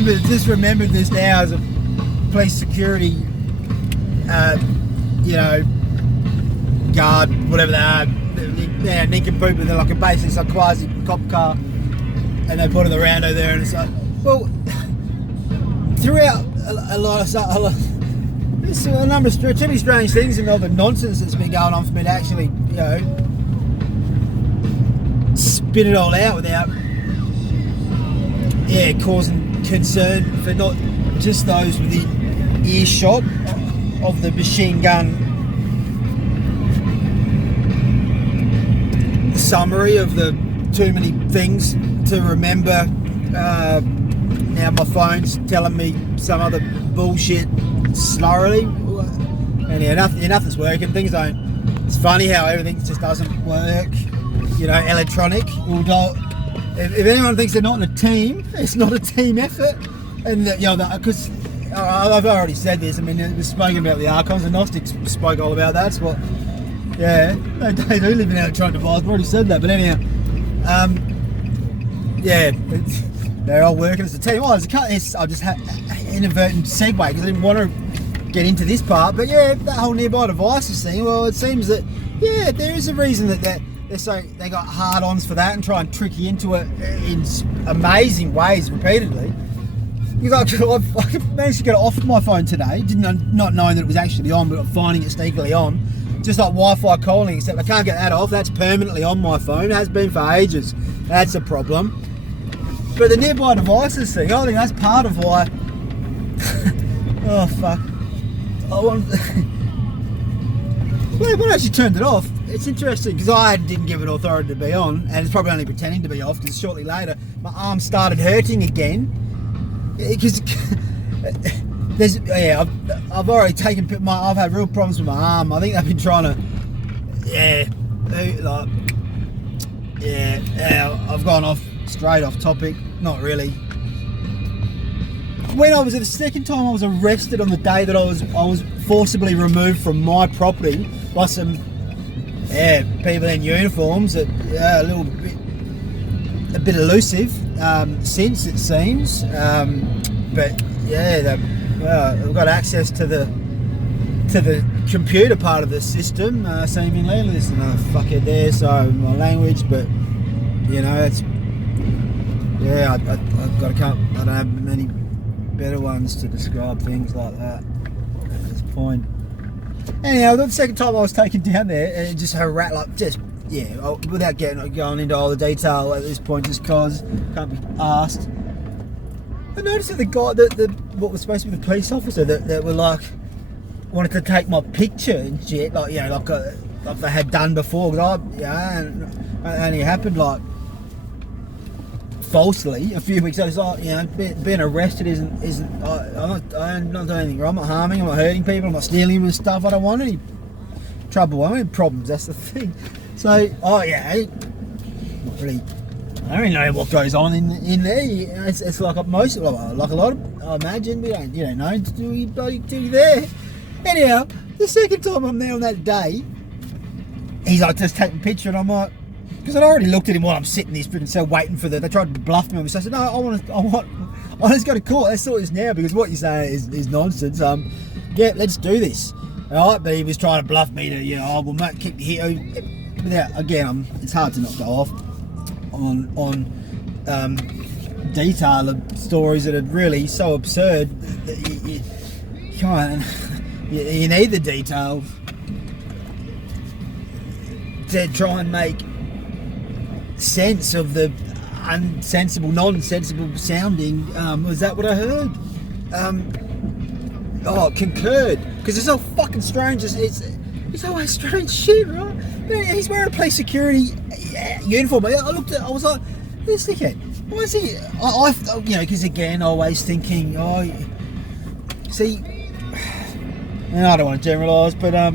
just remembered this now as a police security, guard, whatever they are. Yeah, nincompoop, but they're like basically it's a quasi cop car, and they put it around over there, and it's like, well, throughout there's a number of too many strange things and all the nonsense that's been going on for me to actually, spit it all out without, causing concern for not just those within earshot of the machine gun summary of the too many things to remember. Now my phone's telling me some other bullshit slurrily. Anyhow, nothing's working. Things don't. It's funny how everything just doesn't work. Electronic. If anyone thinks they're not in a team, it's not a team effort. And because I've already said this. I mean, it was spoken about the archons. The Gnostics spoke all about that. It's what. Yeah, they do live in an electronic device. I've already said that. But anyhow, they're all working as a team. I'll just have inadvertent segue because I didn't want to get into this part. But yeah, that whole nearby devices thing. Well, it seems that there is a reason that they got hard-ons for that and try and trick you into it in amazing ways repeatedly. I managed to get it off my phone today, not knowing that it was actually on, but finding it sneakily on. Just like Wi-Fi calling, except I can't get that off. That's permanently on my phone. It has been for ages. That's a problem. But the nearby devices thing, I think that's part of why. Oh fuck! Well, I actually turned it off. It's interesting because I didn't give it authority to be on, and it's probably only pretending to be off because shortly later my arm started hurting again. Because I've already taken I've had real problems with my arm. I think they've been trying to, I've gone straight off topic. Not really. When I was the second time I was arrested on the day that I was forcibly removed from my property by some people in uniforms that a bit elusive since it seems, but they've got access to the computer part of the system, seemingly. There's another fuckhead there, so my language, but it's I've got I don't have many better ones to describe things like that at this point. Anyhow, the second time I was taken down there, and it just without going into all the detail at this point, just cause can't be asked. I noticed that the guy, what was supposed to be the police officer, that were like wanted to take my picture and shit, like they had done before. And it only happened like falsely a few weeks ago. It's like, being arrested isn't. I'm not doing anything wrong. I'm not harming. I'm not hurting people. I'm not stealing with stuff. I don't want any trouble. I don't have problems. That's the thing. So, not really. I don't really know what goes on in there. It's like a lot of, I imagine, you don't know until you there. Anyhow, the second time I'm there on that day, he's like, just take a picture, and I'm like, because I'd already looked at him while I'm sitting in this freaking cell waiting for they tried to bluff me on this. I said, no, I just go to court. Let's sort this now because what you're saying is nonsense. Let's do this. All right, but he was trying to bluff me to, we'll keep you here. Again, it's hard to not go off on detail of stories that are really so absurd that you need the details to try and make sense of the unsensible, nonsensible sounding. Was that what I heard? Concurred, because it's so fucking strange. It's always strange shit, right? He's wearing a police security uniform. I was like, this dickhead. Why is he? Because again, always thinking, see, and I don't want to generalise, but I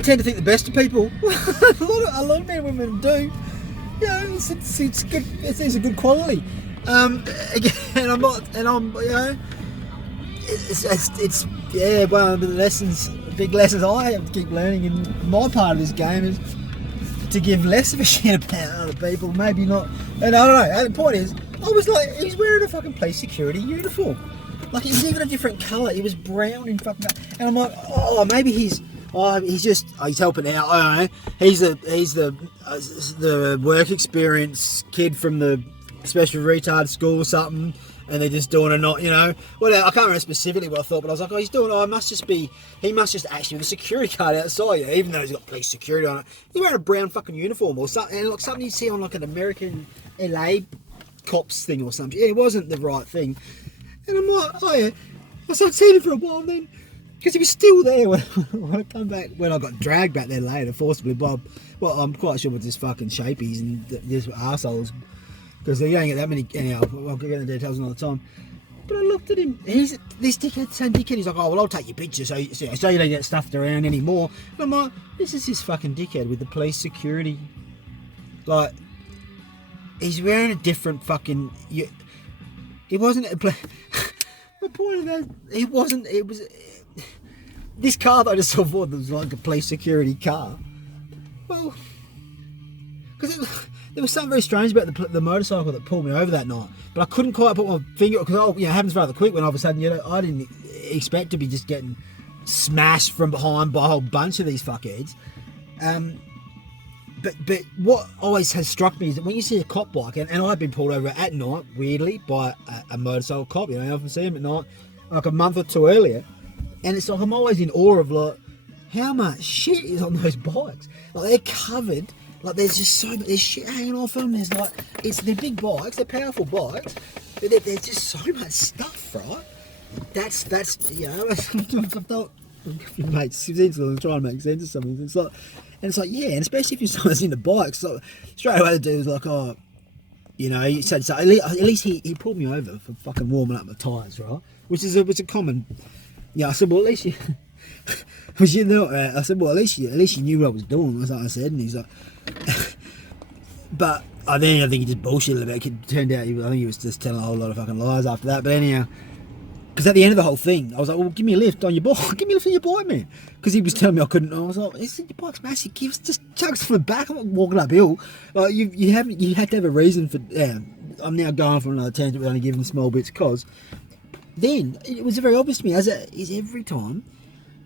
tend to think the best of people. a lot of men and women do. It's good. It's a good quality. Again, I'm not, and I'm, it's one of the big lessons I have to keep learning in my part of this game is to give less of a shit about other people, maybe not. And I don't know. And the point is, I was like, he's wearing a fucking police security uniform. Like, it was even a different colour. It was brown in fucking. And I'm like, oh, maybe he's helping out. I don't know. He's the work experience kid from the special retard school or something. And they're just doing a not, you know. Well, I can't remember specifically what I thought, but I was like, oh, he must just actually have a security card outside, you know, even though he's got police security on it. He's wearing a brown fucking uniform or something, and like something you see on like an American LA cops thing or something. It wasn't the right thing. And I'm like, oh yeah. I started seeing him for a while then, because he was still there when I come back, when I got dragged back there later, forcibly by, well, I'm quite sure with just fucking shapies and just assholes. Because they don't get that many, anyhow, I'll get into the details another time. But I looked at him, and he's this dickhead, same dickhead, he's like, oh, well, I'll take your picture so you don't get stuffed around anymore. And I'm like, this is this fucking dickhead with the police security. Like, he's wearing a different fucking, it wasn't, my point of that, it was, this car that I just saw before was like a police security car. Well, because there was something very strange about the motorcycle that pulled me over that night, but I couldn't quite put my finger, because it happens rather quick when all of a sudden, you know, I didn't expect to be just getting smashed from behind by a whole bunch of these fuckheads. But what always has struck me is that when you see a cop bike, and I've been pulled over at night, weirdly, by a motorcycle cop, you know, I often see them at night, like a month or two earlier, and it's like I'm always in awe of like how much shit is on those bikes. Like, they're covered. Like, there's just so much, there's shit hanging off them. There's like, they're big bikes, they're powerful bikes, but there's just so much stuff, right? That's you know, I've not, mate, since I'm trying to make sense of something. It's like, yeah, and especially if you're someone that's into bikes, like, straight away the dude was like, oh, you know, he said, so at least he pulled me over for fucking warming up my tyres, right? Which is a common, yeah. I said, well, at least you, was you know, I said, well, at least you knew what I was doing. That's what I said, and he's like. But I think he just bullshitted about it. It turned out, I think he was just telling a whole lot of fucking lies after that. But anyhow, because at the end of the whole thing, I was like, well, give me a lift on your bike. Give me a lift on your bike, man. Because he was telling me I couldn't. I was like, your bike's massive. Give us just chucks from the back. I'm not walking uphill. Like, you had to have a reason for. I'm now going for another tangent. We're only giving small bits because. Then it was very obvious to me, as it is every time.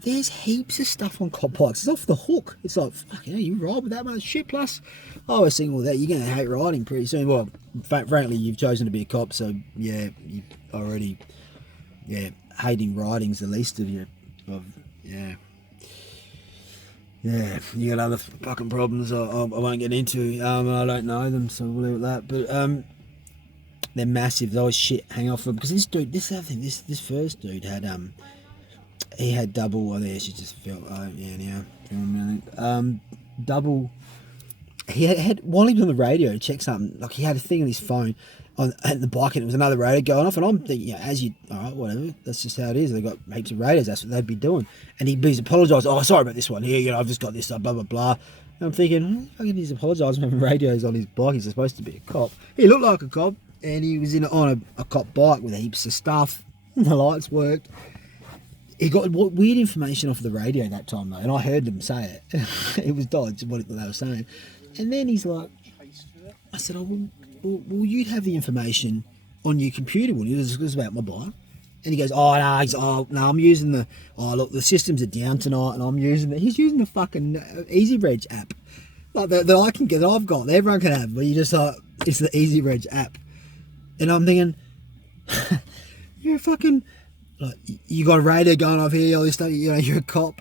There's heaps of stuff on cop bikes. It's off the hook. It's like, fuck, you ride with that much shit. Plus, I always think, well, that you're going to hate riding pretty soon. Well, frankly, you've chosen to be a cop, so yeah, you already, hating riding's the least of you. Yeah, you got other fucking problems I won't get into. I don't know them, so we'll leave it at that. But they're massive. There's always shit hang off them because this first dude had he had double. I think she just felt. Double. He had while he was on the radio to check something. Like, he had a thing on his phone at the bike, and it was another radio going off. And I'm thinking, all right, whatever. That's just how it is. They got heaps of radios. That's what they'd be doing. And he's apologised. Oh, sorry about this one here. You know, I've just got this. Blah blah blah. And I'm thinking, he's apologising for having radios on his bike. He's supposed to be a cop. He looked like a cop, and he was on a cop bike with heaps of stuff. The lights worked. He got weird information off the radio that time, though, and I heard them say it. It was dodge, what they were saying. And then he's like, I said, well, you'd have the information on your computer, wouldn't you? This was about my bike. And he goes, I'm using the systems are down tonight, and he's using the fucking Easy Reg app. Like, that I can get, that I've got, that everyone can have, but you just like, it's the Easy Reg app. And I'm thinking, you're a fucking... Like, you got a radio going off here, all this stuff, you know, you're a cop.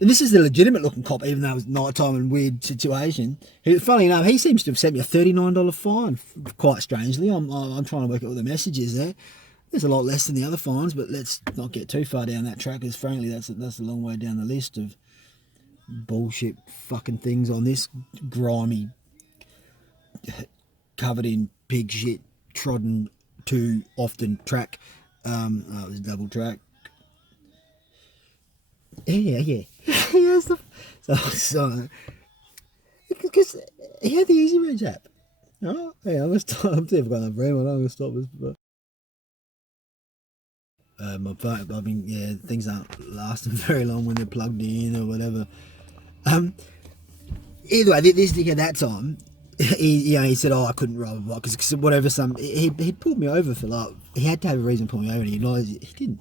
And this is a legitimate looking cop, even though it was night time and weird situation. Funny enough, he seems to have sent me a $39 fine, quite strangely. I'm trying to work out what the message is there. There's a lot less than the other fines, but let's not get too far down that track, because frankly, that's a long way down the list of bullshit fucking things on this grimy, covered in pig shit, trodden too often track. It was a double track. Yeah. Yeah, so because he had the Easy Reg app. Oh, yeah, I'm see if I've got enough room. I'm gonna stop this. But my phone, I mean, things aren't lasting very long when they're plugged in or whatever. either way, this dick at that time, he said, I couldn't ride because whatever, he pulled me over for like, he had to have a reason to pull me over, and he realised he didn't.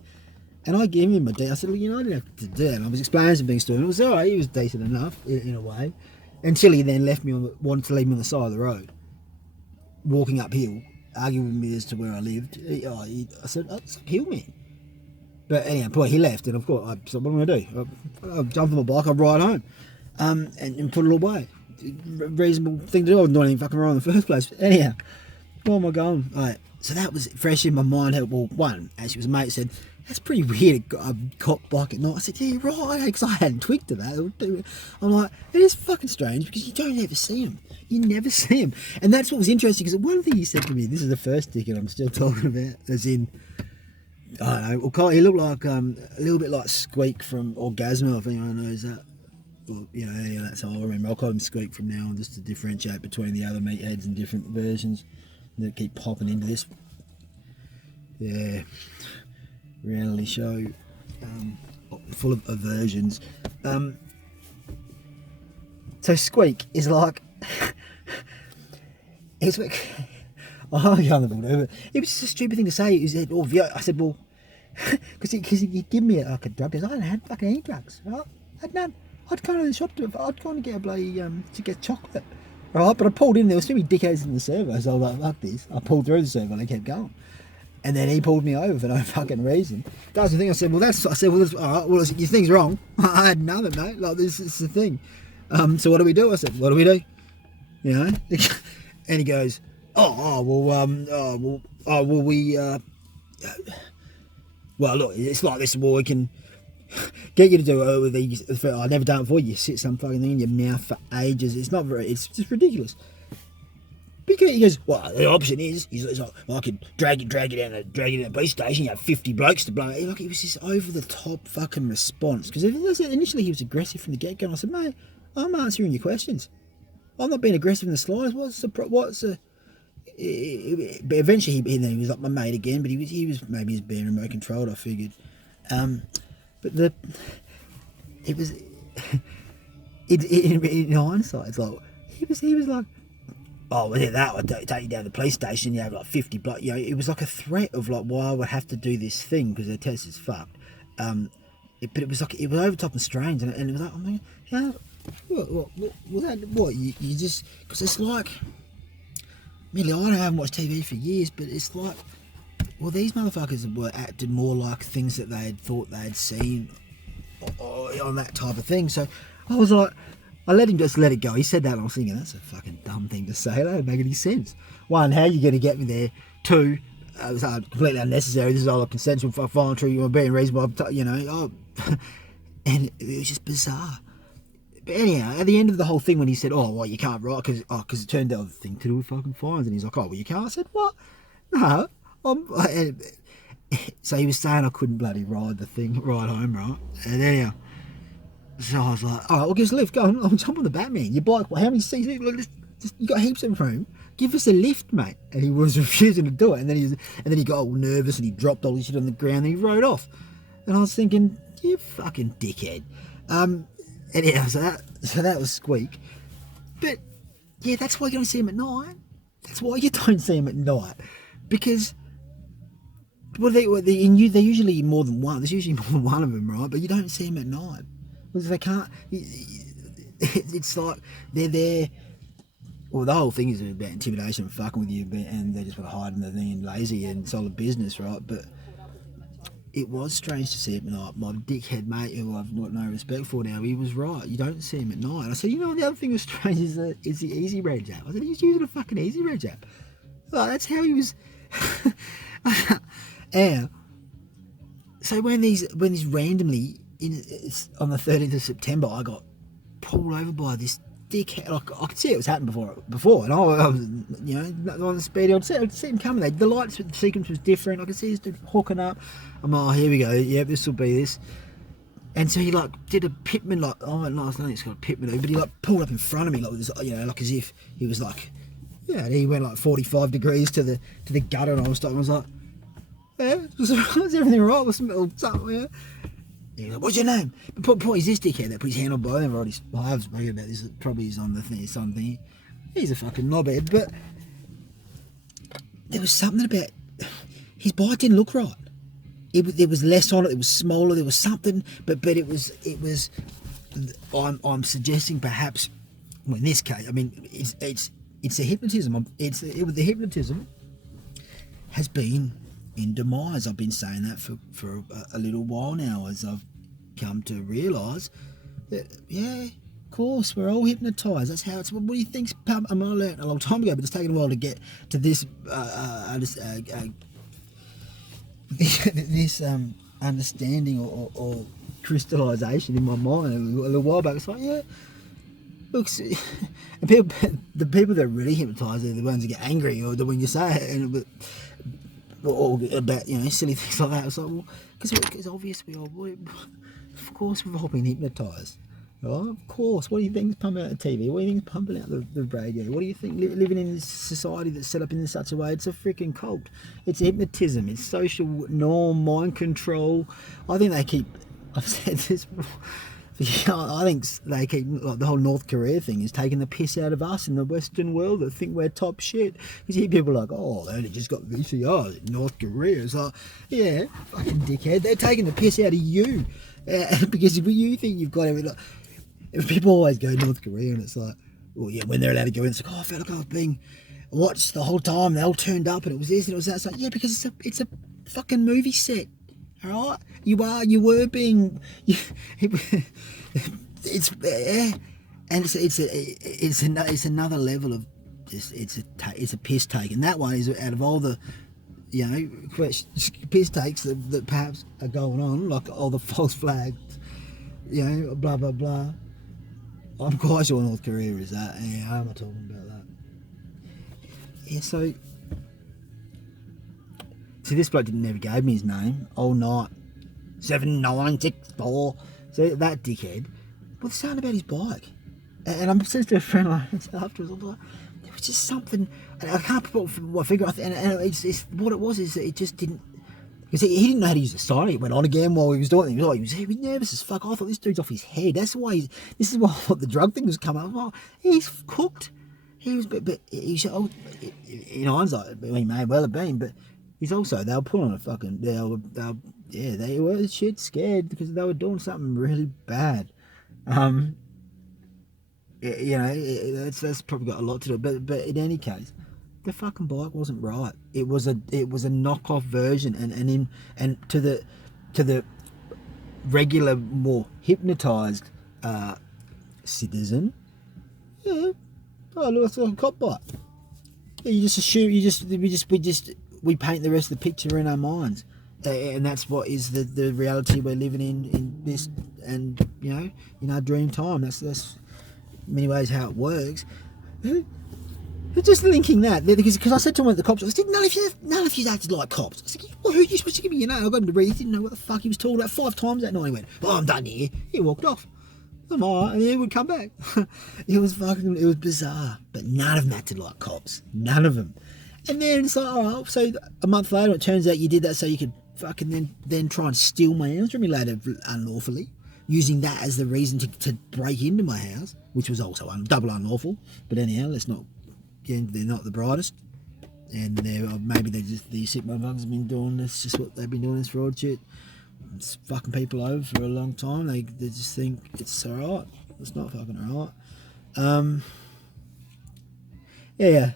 And I gave him my I said, I didn't have to do that. And I was explaining some things to him. It was all right. He was decent enough in a way, until he then wanted to leave me on the side of the road, walking uphill, arguing with me as to where I lived. I said, it's uphill, man. But anyhow, he left, and of course, I said, what am I going to do? I'll jump on my bike, I'll ride home, and put it away. Reasonable thing to do. I wasn't doing anything fucking wrong in the first place. But anyhow, where am I going? All right, so that was fresh in my mind. Well, one, actually, was a mate said, that's pretty weird, a cop bike at night. I said, yeah, you're right, because I hadn't twigged to that. I'm like, it is fucking strange, because you don't ever see them. You never see them. And that's what was interesting, because one thing he said to me, this is the first ticket I'm still talking about, as in, I don't know, he looked like a little bit like Squeak from Orgasmo, if anyone knows that. Well, anyway, that's how I remember. I'll call him Squeak from now on, just to differentiate between the other meatheads and different versions that keep popping into this. Yeah. Reality show full of versions. So Squeak is like it's like I can't believe it. It was just a stupid thing to say. He said, I said, well, because he'd give me like a drug test. I hadn't had fucking any drugs. Right? I had none. I'd gone to the shop I'd gone to get a bloody to get chocolate. Right, but I pulled in. There was too many dickheads in the servo, so I was like, fuck this. I pulled through the servo and I kept going. And then he pulled me over for no fucking reason. That was the thing. I said, all right, well, your thing's wrong. I had none of it, mate. Like, this is the thing. So what do we do? I said, what do we do? And he goes, well, look, it's like this, well, we can get you to do it with these. I've never done it before. You sit some fucking thing in your mouth for ages. It's just ridiculous. Because he goes, well, the option is, he's like, well, I could drag you down to the police station. You have 50 blokes to blow. Like, it was this over the top fucking response. Because initially he was aggressive from the get go. And I said, mate, I'm answering your questions. I'm not being aggressive in the slightest. But eventually he was like my mate again. But he was maybe being remote controlled, I figured. But it was in hindsight, it's like he was like, oh, well, that would take you down to the police station. You have like 50 blood. It was like a threat of like why I would have to do this thing because the test is fucked. But it was like it was over the top and strange, and it was like, I mean, what you just because it's like, really, I haven't watched TV for years, but it's like, well, these motherfuckers were acted more like things that they had thought they had seen on that type of thing. So I was like, I let him just let it go. He said that, and I was thinking, that's a fucking dumb thing to say. That don't make any sense. One, how are you going to get me there? Two, it was completely unnecessary. This is all a consensual, voluntary, you were being reasonable, and it was just bizarre. But anyhow, at the end of the whole thing, when he said, oh, well, you can't write, because it turned out the thing to do with fucking fines, and he's like, oh, well, you can't. I said, what? No. So he was saying I couldn't bloody ride home, right? And anyhow, so I was like, all right, well, give us a lift. Go on, I'll jump on the Batman. Your bike, well, how many seats? You got heaps of room. Give us a lift, mate. And he was refusing to do it. And then he got all nervous and he dropped all his shit on the ground and he rode off. And I was thinking, you fucking dickhead. Anyhow, so that was Squeak. But yeah, that's why you don't see him at night. That's why you don't see him at night, because. Well, they're usually more than one. There's usually more than one of them, right? But you don't see them at night because they can't. It's like they're there. Well, the whole thing is about intimidation and fucking with you, and they just want to hide in the thing and lazy and solid business, right? But it was strange to see him at night. My dickhead mate, who I've got no respect for now, he was right. You don't see him at night. And I said, the other thing that's strange is the Easy Reg app. I said, he's using a fucking Easy Reg app. Like, that's how he was. Yeah. So when these randomly on the 13th of September, I got pulled over by this dickhead. I could see it was happening before, and I was, on the speed. I'd see him coming. The lights sequence was different. I could see this dude hooking up. I'm like, oh, here we go. Yeah, this will be this. And so he did a pitman last night. It's got a pitman, but he pulled up in front of me like as if he was and he went 45 degrees to the gutter, and I was like. Yeah, was everything right? Was something, yeah. He's like, what's your name? But point is, this dickhead that put his hand on both. I've spoken about this. Probably is on the thing. Something. He's a fucking knobhead. But there was something about his bike didn't look right. There was less on it. It was smaller. There was something. But it was. I'm suggesting perhaps. Well, in this case, I mean, it's a hypnotism. The hypnotism has been in demise. I've been saying that for a little while now, as I've come to realise that, yeah, of course, we're all hypnotised. That's how it's. What do you think's? I mean, I learned a long time ago, but it's taken a while to get to this this understanding or crystallisation in my mind a little while back. It's like, yeah. Looks, and the people that are really hypnotised are the ones that get angry, or when you say it, or about, you know, silly things like that. It's like, well, because obviously of course we've all been hypnotised, right? Of course. What do you think's pumping out the TV? What do you think's pumping out the radio? What do you think living in this society that's set up in such a way? It's a freaking cult. It's hypnotism. It's social norm, mind control. I think they keep. I've said this before. Yeah, I think they keep, like, the whole North Korea thing is taking the piss out of us in the Western world that think we're top shit. Because you hear people like, oh, they only just got VCRs in North Korea. It's like, yeah, fucking dickhead. They're taking the piss out of you. Because you think you've got everything. Like, people always go North Korea, and it's like, well, yeah, when they're allowed to go in, it's like, oh, I felt like I was being watched the whole time. They all turned up, and it was this and it was that. It's like, yeah, because it's a fucking movie set. All right, you were being, it's and it's another level of just it's a piss take, and that one is out of all the, you know, piss takes that perhaps are going on, like all the false flags, you know, blah blah blah. I'm quite sure North Korea is that. Yeah, how am I talking about that? Yeah, so. See, this bloke never gave me his name. All night. 7964. So that dickhead. But there's something about his bike. And I'm saying to a friend like afterwards, I'm like, there was just something. And I can't put my finger on it. And it's what it was is that it just didn't. Because he didn't know how to use the siren. It went on again while he was doing it. He was nervous as fuck. I thought this dude's off his head. That's why this is why the drug thing was coming up. Well, he's cooked. He was, but he's, oh, in hindsight, he may well have been, but. He's also, they were pulling a fucking, they were shit scared because they were doing something really bad. You know, that's probably got a lot to do. But in any case, the fucking bike wasn't right. It was a knockoff version, and to the regular, more hypnotised citizen, yeah, oh look, it's like a cop bike. Yeah, you just assume we paint the rest of the picture in our minds, and that's what is the reality we're living in this, and you know, in our dream time. That's in many ways how it works. Just linking that because I said to one of the cops, I said, none of you acted like cops. I said, well, who are you supposed to give me your name? I got him to read. He didn't know what the fuck he was talking about 5 times that night. He went, oh, I'm done here. He walked off. I'm alright, and he would come back. It was bizarre, but none of them acted like cops. None of them. And then it's like, oh, so a month later, it turns out you did that so you could fucking then try and steal my house from me later unlawfully, using that as the reason to break into my house, which was also double unlawful. But anyhow, let's not. They're not the brightest, and maybe these sick motherfuckers have been doing this. Just what they've been doing this fraud shit. It's fucking people over for a long time. They just think it's alright. It's not fucking alright. Yeah.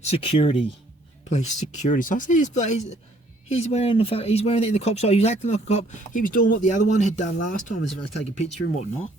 Security, police security. So I see he's wearing it in the cop. So he was acting like a cop. He was doing what the other one had done last time, as if I was taking a picture and whatnot.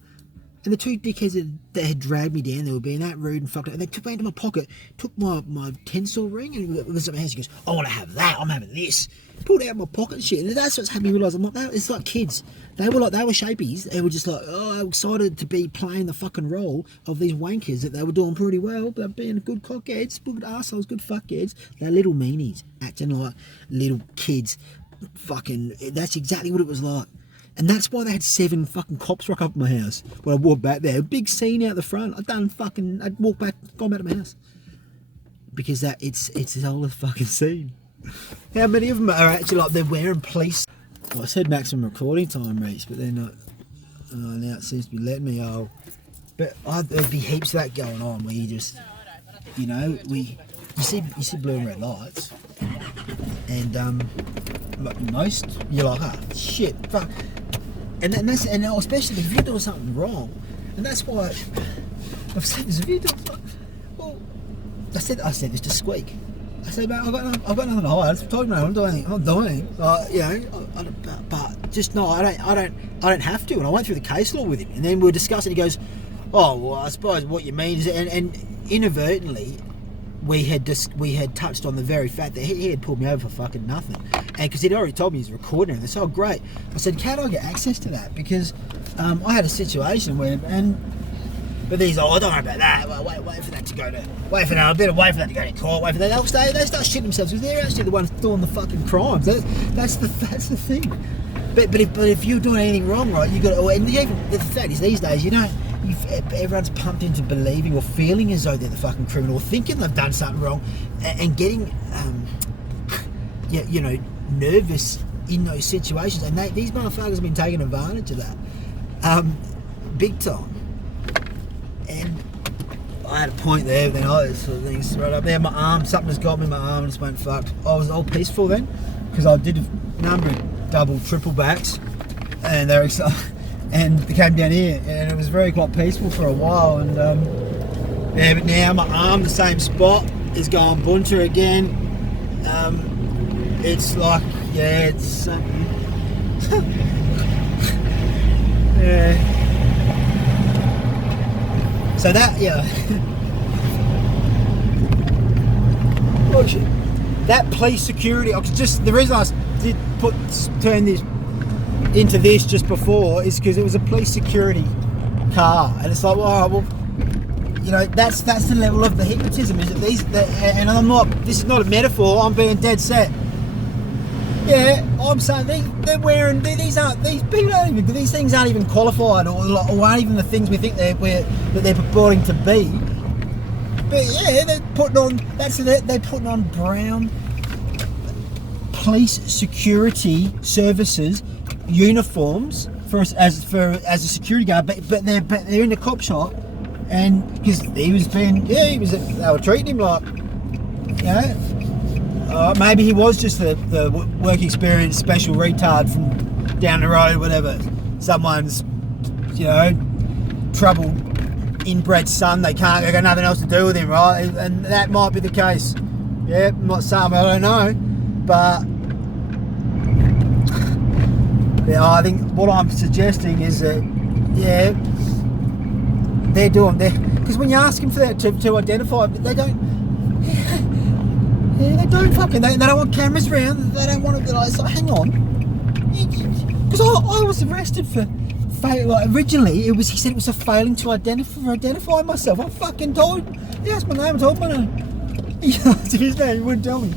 And the 2 dickheads that had dragged me down, they were being that rude and fucked up. And they took me into my pocket, took my tensor ring, and it was in my hands. He goes, I want to have that. I'm having this. Pulled it out of my pocket and shit. And that's what's had me realise. It's like kids. They were shapies. They were just like, oh, excited to be playing the fucking role of these wankers that they were doing pretty well. They're being good cockheads, good arseholes, good fuckheads. They're little meanies, acting like little kids. Fucking, that's exactly what it was like. And that's why they had 7 fucking cops rock up at my house when I walked back there. A big scene out the front. I'd walked back, gone back to my house. Because it's the whole fucking scene. How many of them are actually like they're wearing police Well, I said maximum recording time reached, but then now it seems to be letting me. But there'd be heaps of that going on where you just, you see blue and red lights, and like most you're like, oh shit, fuck, and especially if you're doing something wrong, and that's why I've said this. If you do, well, I said this to Squeak. I said, mate, I've got nothing to hide. I'm talking about, I'm doing, but just no, I don't have to. And I went through the case law with him, and then we were discussing. He goes, oh well, I suppose what you mean is, and inadvertently, we had touched on the very fact that he had pulled me over for fucking nothing, and because he'd already told me he's recording everything. So great. I said, can I get access to that? Because I had a situation where But these, I don't know about that. Wait for that to go to. Wait for that. I better wait for that to go to court. Wait for that. They start shitting themselves because they're actually the ones doing the fucking crimes. That's the thing. But if you're doing anything wrong, right, you got to. And the fact is, these days, everyone's pumped into believing or feeling as though they're the fucking criminal, or thinking they've done something wrong, and getting, nervous in those situations. And these motherfuckers have been taking advantage of that, big time. And I had a point there, then sort of things right up there. My arm, something has got me in my arm, and just went fucked. I was all peaceful then, because I did a number of double, triple backs, and they came down here, and it was quite peaceful for a while. And but now my arm, the same spot, is going bunter again. It's like, it's something. Yeah. So that, oh shit. That police security, the reason I did turn this into this just before is because it was a police security car, and it's like, that's the level of the hypnotism, is it? And this is not a metaphor, I'm being dead set. Yeah, I'm saying they're wearing these things aren't even qualified or aren't even the things we think that they're purporting to be. But yeah, they're putting on brown police security services uniforms as a security guard, but they're in the cop shop, and because they were treating him like, maybe he was just the work experience special retard from down the road, whatever. Someone's, troubled inbred son. They got nothing else to do with him, right? And that might be the case. Yeah, I'm not saying, I don't know, but I think what I'm suggesting is that, they're doing because when you ask them for that to identify, they don't. Yeah, they don't fucking. They don't want cameras around. They don't want to. So hang on, because I was arrested for originally he said it was a failing to identify myself. I fucking told. He asked my name. I told my name. He asked his name. He wouldn't tell me.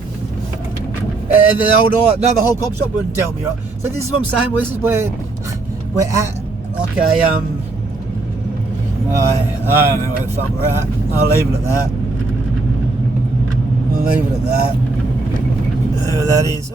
And the whole cop shop wouldn't tell me. Right? So this is what I'm saying. Well, this is where we're at. Okay. I don't know where the fuck we're at. I'll leave it at that. That is.